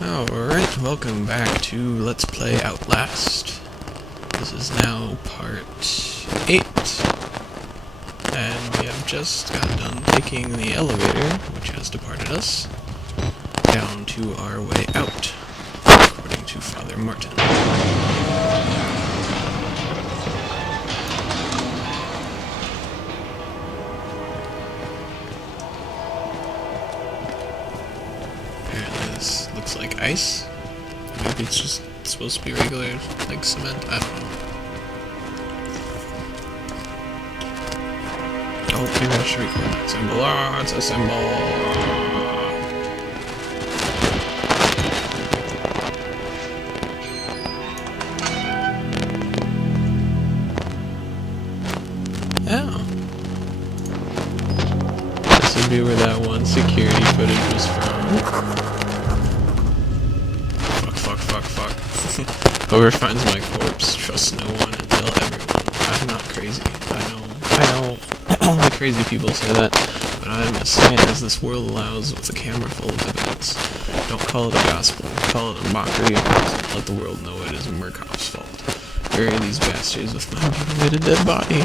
Alright, welcome back to Let's Play Outlast. This is now part 8. And we have just got done taking the elevator, which has departed us, down to our way out, according to Father Martin. This looks like ice. Maybe it's just supposed to be regular, like cement. I don't know. Oh, maybe I should record that symbol. Ah, it's a symbol. Oh. This would be where that one security footage was from. Whoever finds my corpse, trust no one and tell everyone. I'm not crazy. I know. All the crazy people say that, but I'm as sane as this world allows with a camera full of evidence. Don't call it a gospel. Call it a mockery of reason. Let the world know it is Murkoff's fault. Bury these bastards with my mutilated dead body.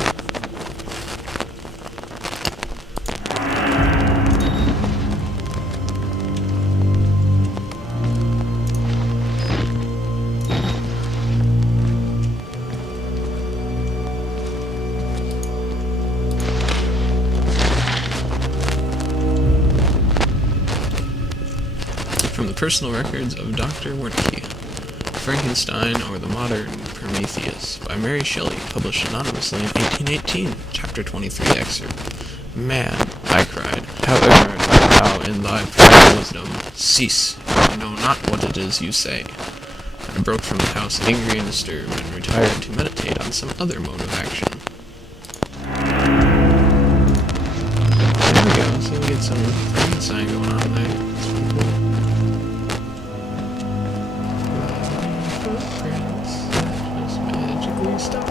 From the personal records of Dr. Wernicke, Frankenstein or the Modern Prometheus, by Mary Shelley, published anonymously in 1818, Chapter 23 excerpt. Man, I cried, how ignorant art thou in thy pride wisdom! Cease, I know not what it is you say. I broke from the house angry and disturbed, and retired to meditate on some other mode of action. There we go, so we get some Frankenstein going on there. That's pretty cool. Stop.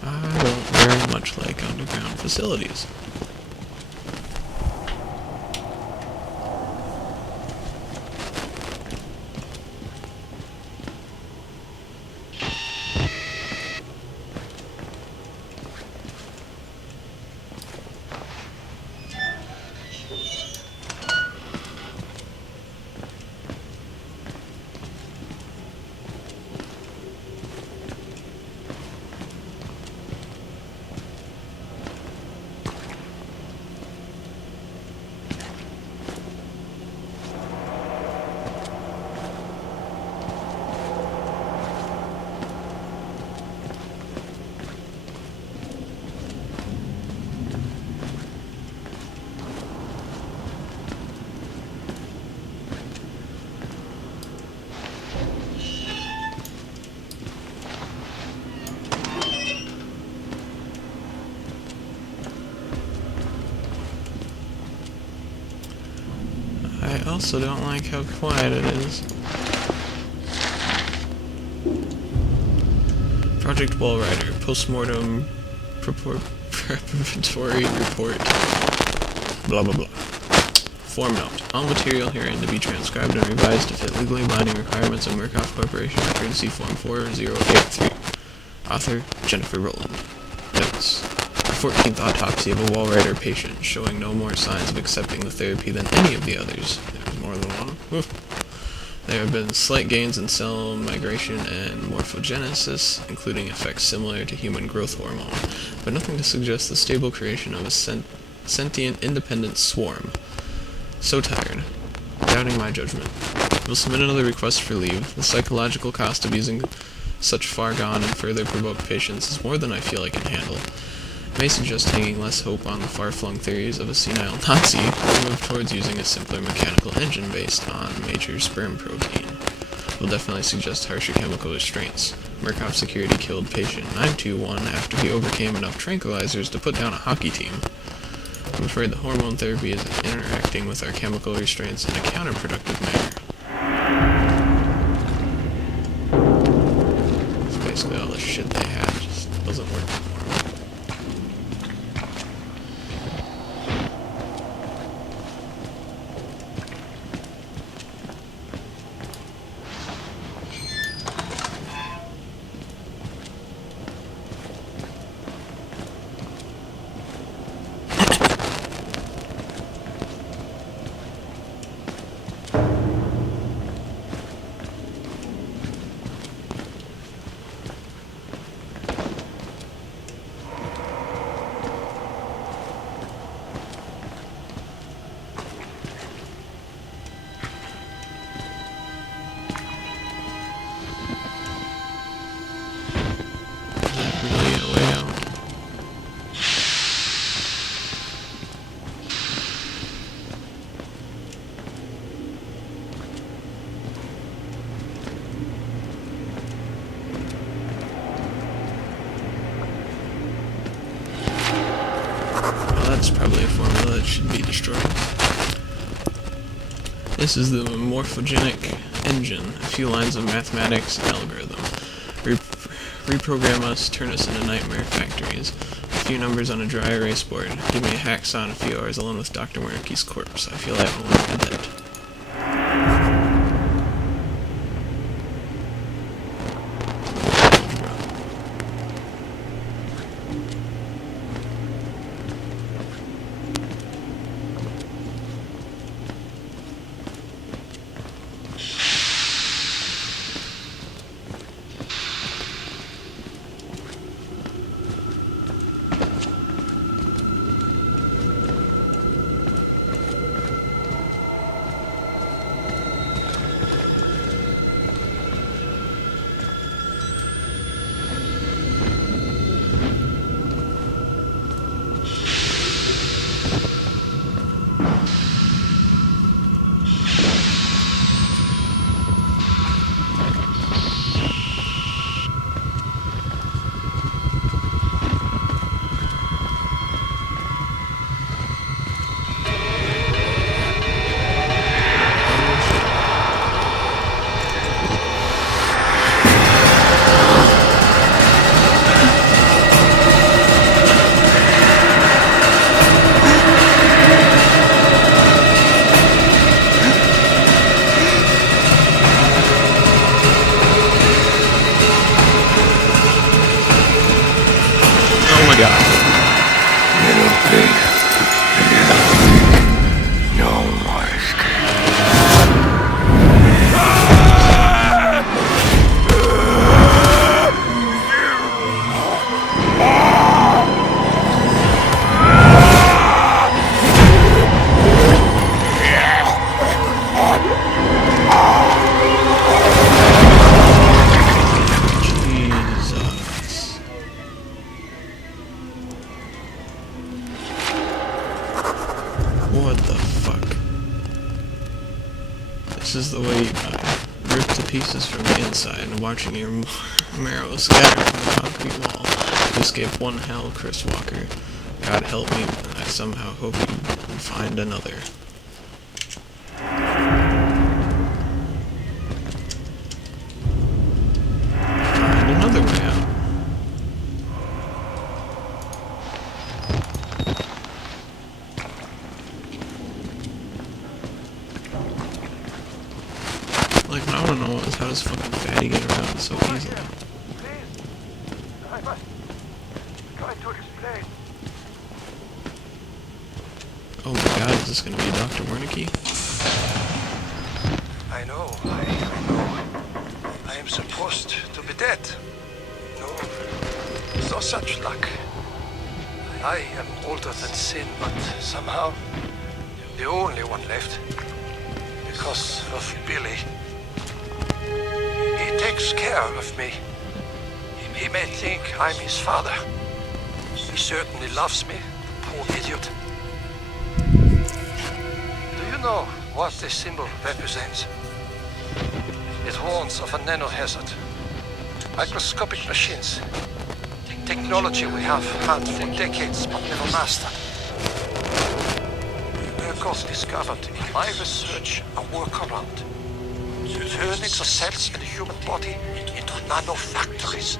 I don't very much like underground facilities. I also don't like how quiet it is. Project Wallrider, postmortem preparatory report. Blah blah blah. Form note. All material herein to be transcribed and revised to fit legally binding requirements of Murkoff Corporation record see Form 4083. Author, Jennifer Rowland. Notes. 14th autopsy of a Wallrider patient, showing no more signs of accepting the therapy than any of the others. There's more than one. Oof. There have been slight gains in cell migration and morphogenesis, including effects similar to human growth hormone, but nothing to suggest the stable creation of a sentient, independent swarm. So tired. Doubting my judgment. Will submit another request for leave. The psychological cost of using such far gone and further provoked patients is more than I feel I can handle. may suggest hanging less hope on the far-flung theories of a senile Nazi and move towards using a simpler mechanical engine based on major sperm protein. Will definitely suggest harsher chemical restraints. Murkoff Security killed patient 921 after he overcame enough tranquilizers to put down a hockey team. I'm afraid the hormone therapy is interacting with our chemical restraints in a counterproductive manner. That's basically all the shit they had, just doesn't work anymore. That's probably a formula that should be destroyed. This is the morphogenic engine, a few lines of mathematics and algorithm. Reprogram us, turn us into nightmare factories. A few numbers on a dry erase board. Give me a hacksaw in a few hours alone with Dr. Wernicke's corpse. I feel at home and dead. What the fuck? This is the way you die. Ripped to pieces from the inside and watching your marrow scatter from the concrete wall. To escape one hell, Chris Walker. God help me, I somehow hope you find another. Find another way out. Like, what I want to know is how does fucking Fatty get around so easily? I must try to explain. Oh my god, is this gonna be Dr. Wernicke? I know. I am supposed to be dead. No such luck. I am older than sin, but somehow the only one left. Because of Billy. He takes care of me. He may think I'm his father. He certainly loves me, poor idiot. Do you know what this symbol represents? It warns of a nanohazard. Microscopic machines. Technology we have had for decades but never mastered. Mirkov discovered in my research a workaround. Turning the cells in the human body into nanofactories.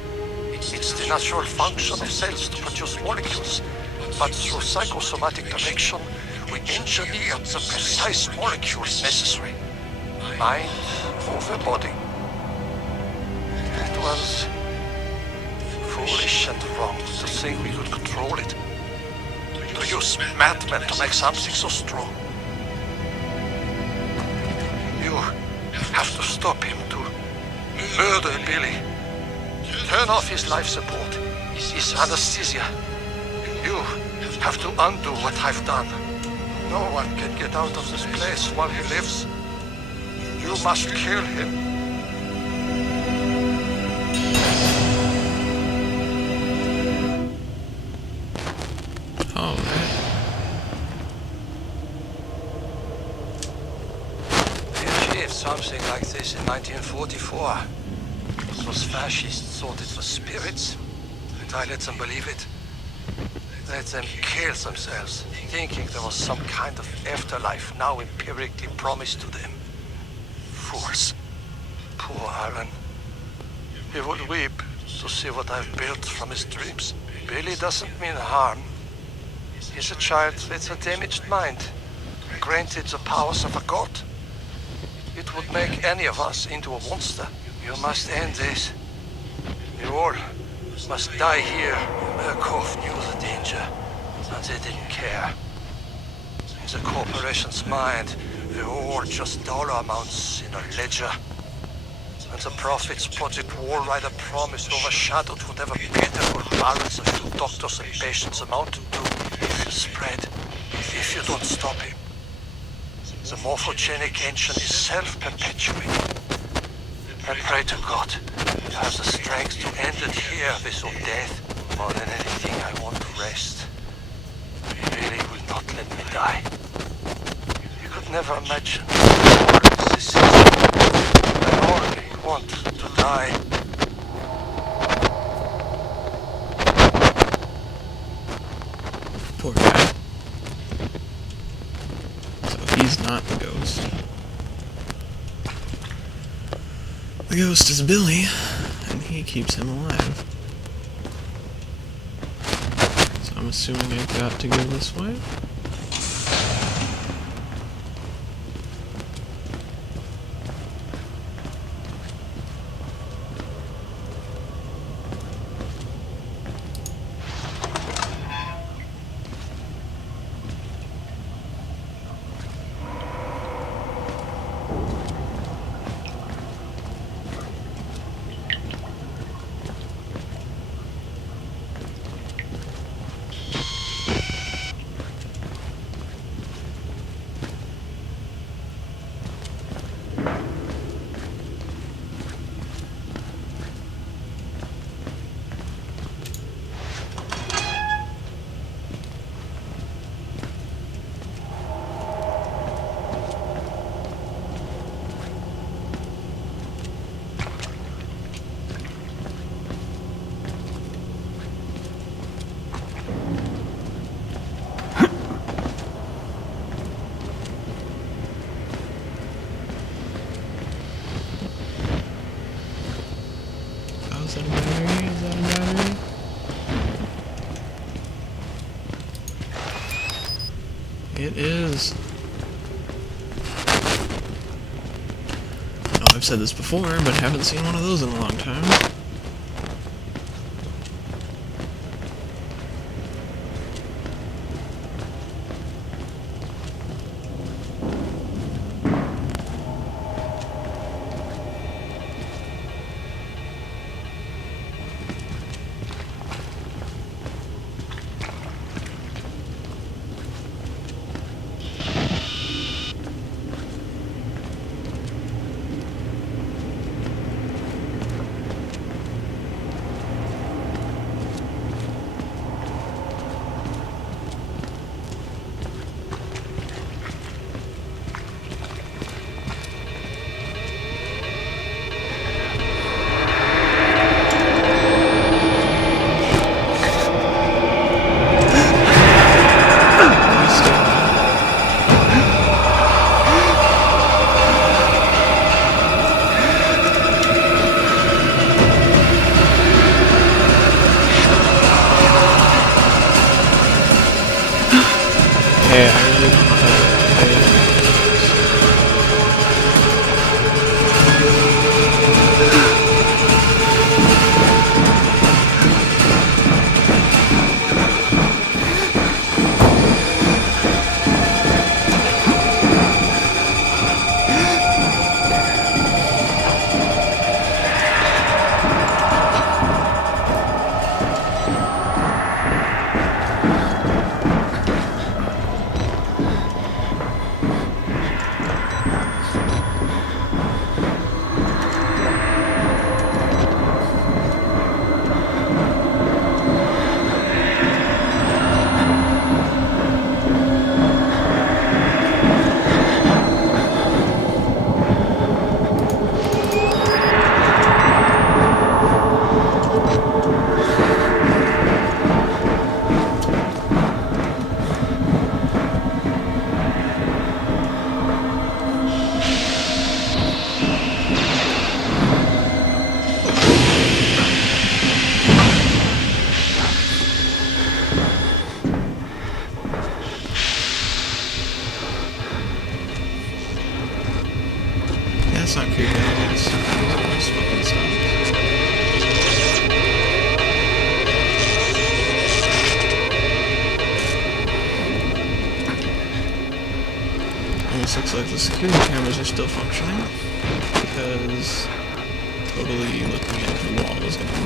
It's the natural function of cells to produce molecules, but through psychosomatic direction, we engineered the precise molecules necessary. Mind over body. It was foolish and wrong to think we could control it. To use madmen to make something so strong. You have to stop him, to murder Billy. Turn off his life support, his anesthesia. You have to undo what I've done. No one can get out of this place while he lives. You must kill him. Alright. We achieved something like this in 1944. Those fascists thought it was spirits, and I let them believe it. Let them kill themselves, thinking there was some kind of afterlife now empirically promised to them. Fools. Poor Aaron. He would weep to see what I've built from his dreams. Billy doesn't mean harm. He's a child with a damaged mind, granted the powers of a god. It would make any of us into a monster. You must end this. You all must die here. Mirkov knew the danger, and they didn't care. In the corporation's mind, we're all just dollar amounts in a ledger. And the profits Project Wallrider promised overshadowed whatever pitiful balance a few doctors and patients amounted to. The spread, if you don't stop him. The morphogenic engine is self-perpetuating. I pray to God to have the strength to end it here without death. More than anything, I want to rest. Really will not let me die. You could never imagine what this is. I only want to die. Poor guy. So he's not the ghost. The ghost is Billy, and he keeps him alive. So I'm assuming I've got to go this way. Is that a battery? Is that a battery? It is. I know I've said this before, but I haven't seen one of those in a long time. That's not creepy at all. It's fucking stuff. Almost looks like the security cameras are still functioning, because totally looking at the wall is going to help.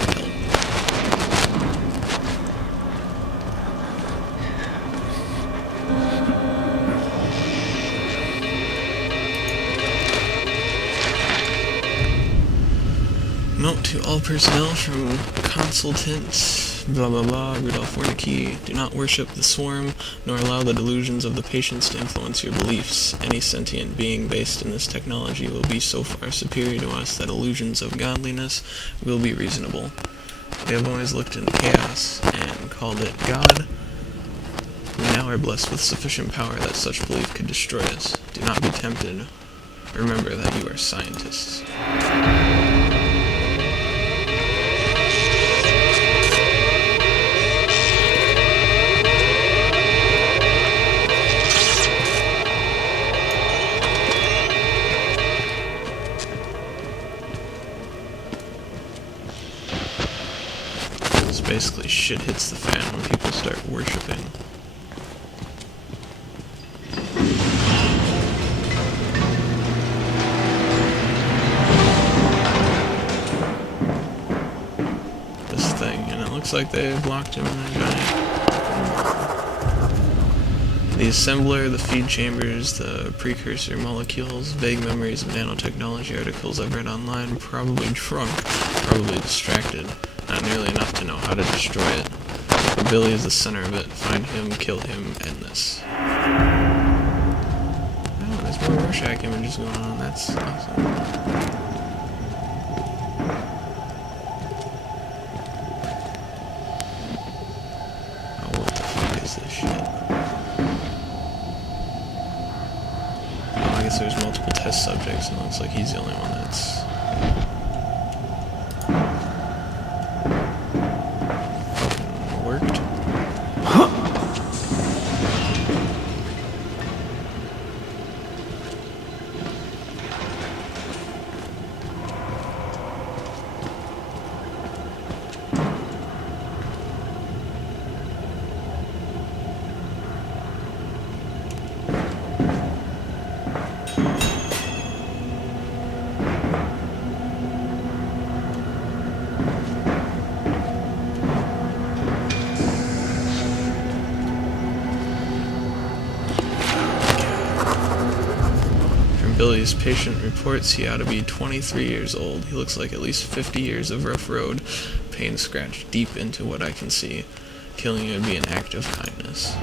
Note to all personnel from consultant blah blah blah Rudolph Wernicke: do not worship the swarm, nor allow the delusions of the patients to influence your beliefs. Any sentient being based in this technology will be so far superior to us that illusions of godliness will be reasonable. We have always looked into chaos and called it God. We now are blessed with sufficient power that such belief could destroy us. Do not be tempted. Remember that you are scientists. Basically, shit hits the fan when people start worshipping. This thing, and it looks like they've locked him in a giant. The assembler, the feed chambers, the precursor molecules, vague memories of nanotechnology articles I've read online, probably drunk, probably distracted. Not nearly enough to know how to destroy it. But Billy is the center of it. Find him, kill him, end this. Oh, there's more Rorschach images going on. That's awesome. Oh, what the fuck is this shit? Oh, I guess there's multiple test subjects, and it looks like he's the only one that's... Billy's patient reports he ought to be 23 years old. He looks like at least 50 years of rough road, pain scratched deep into what I can see. Killing you would be an act of kindness.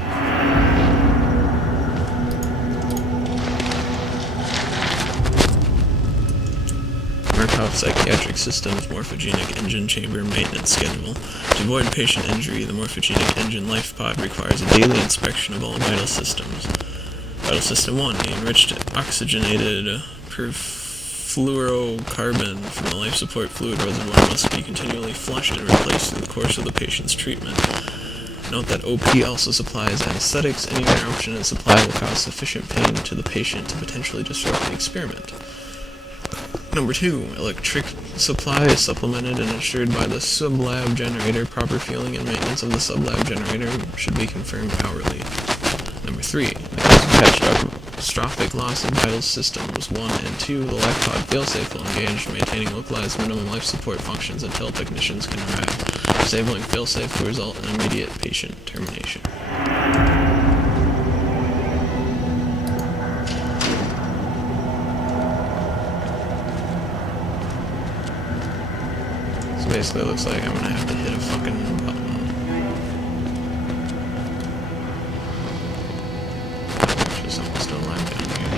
Murkoff Psychiatric Systems Morphogenic Engine Chamber Maintenance Schedule. To avoid patient injury, the Morphogenic Engine Life Pod requires a daily inspection of all vital systems. Vital System 1, the enriched oxygenated perfluorocarbon from the life support fluid reservoir must be continually flushed and replaced through the course of the patient's treatment. Note that OP also supplies anesthetics. Any interruption in supply will cause sufficient pain to the patient to potentially disrupt the experiment. Number 2, electric supply is supplemented and assured by the sublab generator. Proper fueling and maintenance of the sublab generator should be confirmed hourly. Number 3, because of catastrophic loss of vital systems 1 and 2, the life pod failsafe will engage, maintaining localized minimum life support functions until technicians can arrive. Disabling failsafe will result in immediate patient termination. So basically it looks like I'm gonna have to hit a fucking button. Something's still alive down here.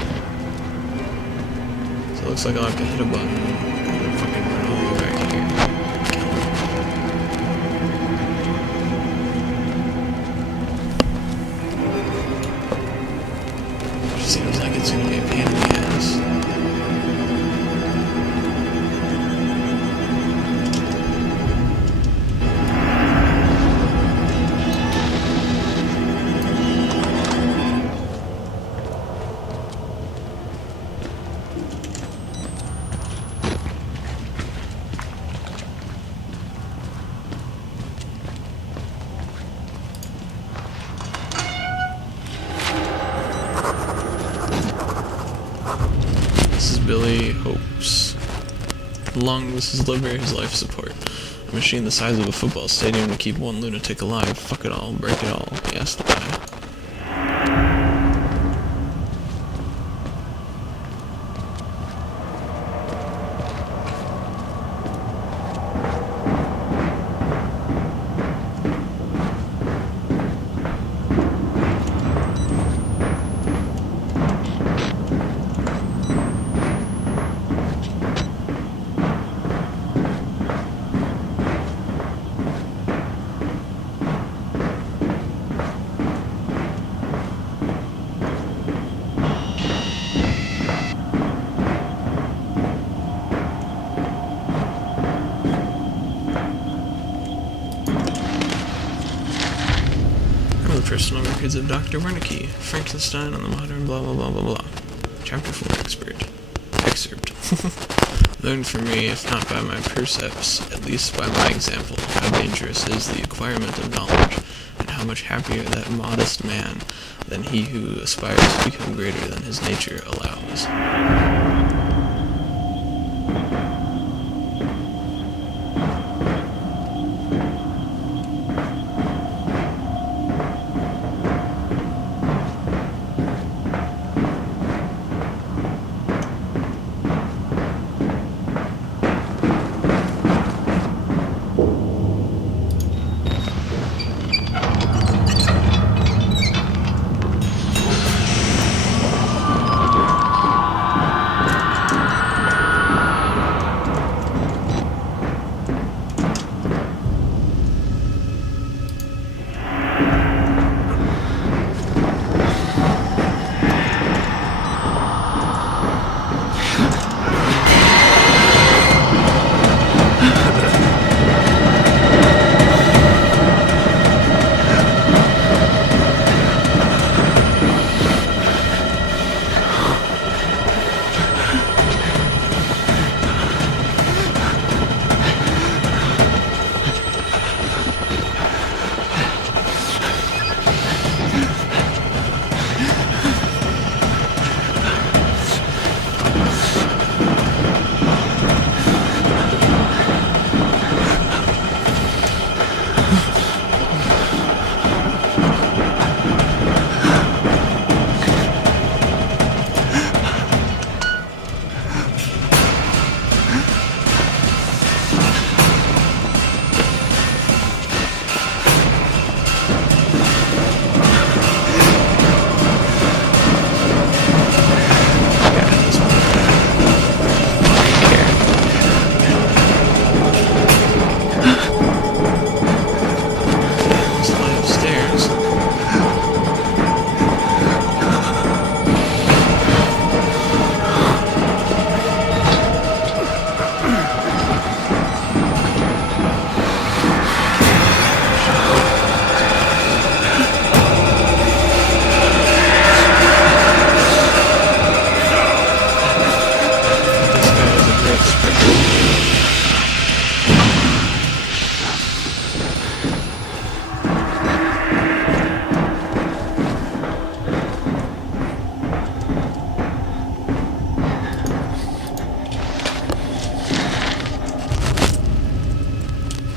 So it looks like I'll have to hit a button and fucking run all the way back here. Kill him. Which seems like it's gonna be a pain in the ass. This is Billy Hope's lungs, his liver, his life support. A machine the size of a football stadium to keep one lunatic alive. Fuck it all, break it all. He has to die. Personal records of Dr. Wernicke, Frankenstein on the modern blah blah blah blah blah. Chapter 4 Excerpt. Learn from me, if not by my precepts, at least by my example, how dangerous is the acquirement of knowledge, and how much happier that modest man than he who aspires to become greater than his nature allows.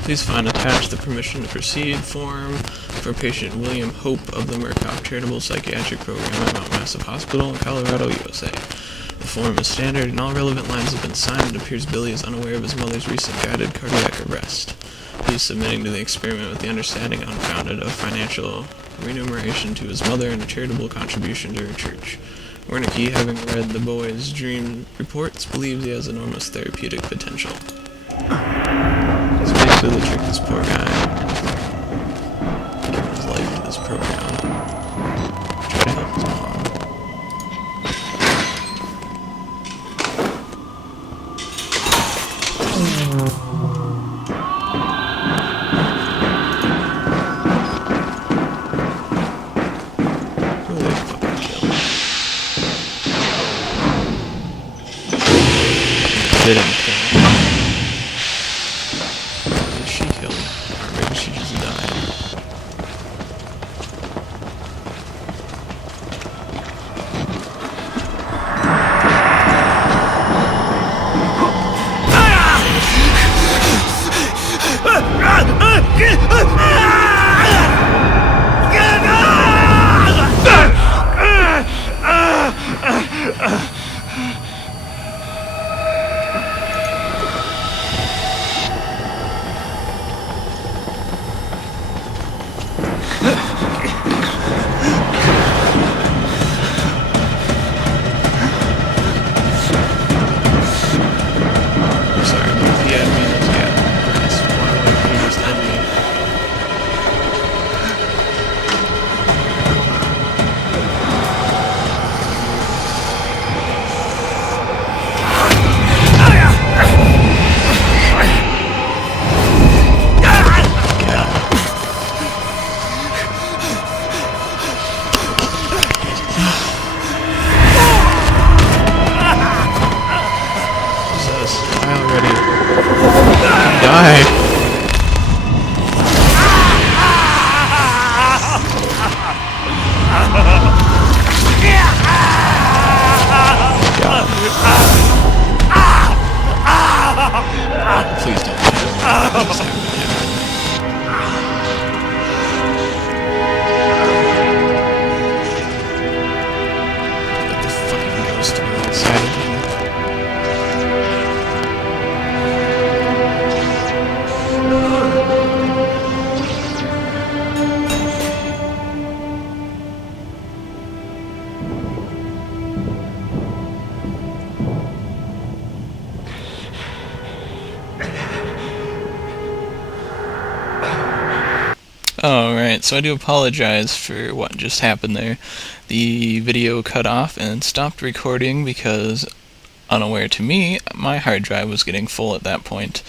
Please find attached the permission to proceed form for patient William Hope of the Murkoff Charitable Psychiatric Program at Mount Massive Hospital in Colorado, USA. The form is standard and all relevant lines have been signed. It appears Billy is unaware of his mother's recent guided cardiac arrest. He is submitting to the experiment with the understanding unfounded of financial remuneration to his mother and a charitable contribution to her church. Wernicke, having read the boy's dream reports, believes he has enormous therapeutic potential. He's basically the trick this poor guy. Giving his life to this program. Try to help his mom. Didn't kill him. Maybe she killed him, or maybe she just died. Sorry, but if he had me as grass, why wouldn't he just end me? Jesus, die already. Die! God. Please don't kill me. Please don't kill me. Let the fucking ghost be inside of me. Alright, so I do apologize for what just happened there. The video cut off and stopped recording because, unaware to me, my hard drive was getting full at that point.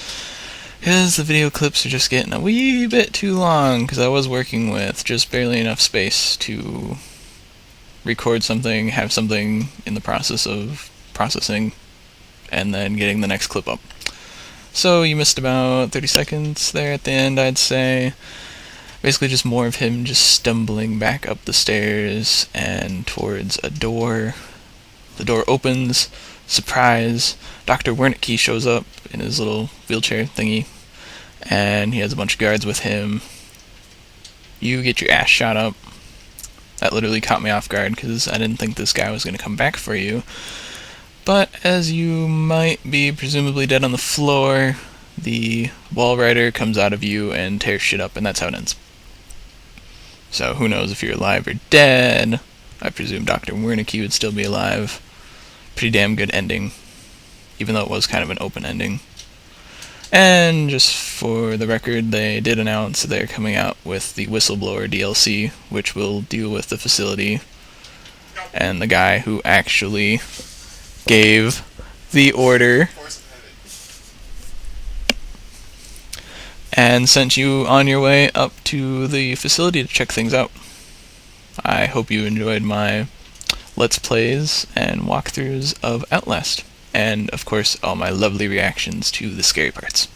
Because the video clips are just getting a wee bit too long, because I was working with just barely enough space to record something, have something in the process of processing, and then getting the next clip up. So you missed about 30 seconds there at the end, I'd say. Basically just more of him just stumbling back up the stairs and towards a door. The door opens, surprise, Dr. Wernicke shows up in his little wheelchair thingy, and he has a bunch of guards with him. You get your ass shot up. That literally caught me off guard because I didn't think this guy was going to come back for you. But as you might be presumably dead on the floor, the wall rider comes out of you and tears shit up, and that's how it ends. So who knows if you're alive or dead. I presume Dr. Wernicke would still be alive. Pretty damn good ending, even though it was kind of an open ending. And just for the record, they did announce they're coming out with the Whistleblower DLC, which will deal with the facility and the guy who actually gave the order and sent you on your way up to the facility to check things out. I hope you enjoyed my Let's Plays and walkthroughs of Outlast, and of course all my lovely reactions to the scary parts.